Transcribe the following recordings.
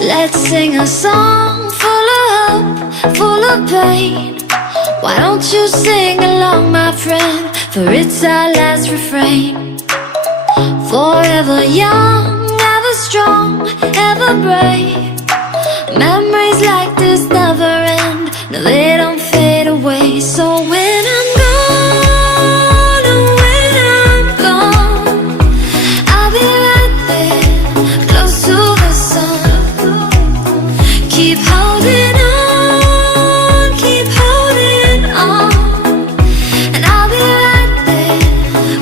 Let's sing a song full of hope, full of pain. Why don't you sing along, my friend? For it's our last refrain. Forever young, ever strong, ever brave. Memories like this never end. No, they don't fade away. So when I'm gone, oh, when I'm gone, I'll be right there, close to the sun. Keep holding on, keep holding on, and I'll be right there,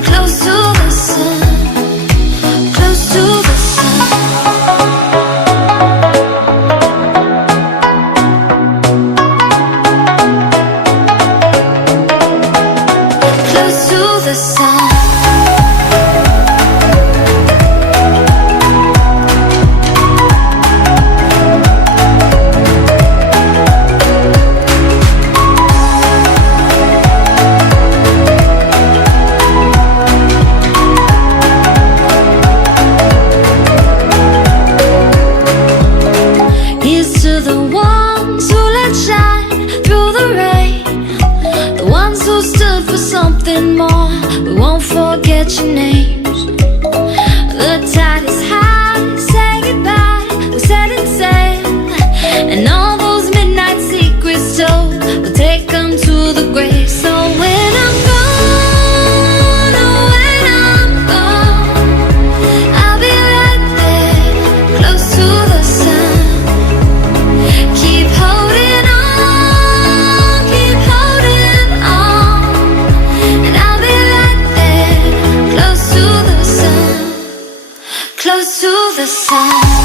close to the sun, close to the sun. Close to the sun. Here's to the ones who let shine through the rain, the ones who stood for something more. We won't forget your names. The tide is high, say goodbye, we're setting sail, and all those midnight secrets told, we'll take them to the grave. So when I'm gone, oh, when I'm gone, I'll be right there, close to the sun. Keep holding on, keep holding on, and I'll be right there, close to the sun, close to the sun.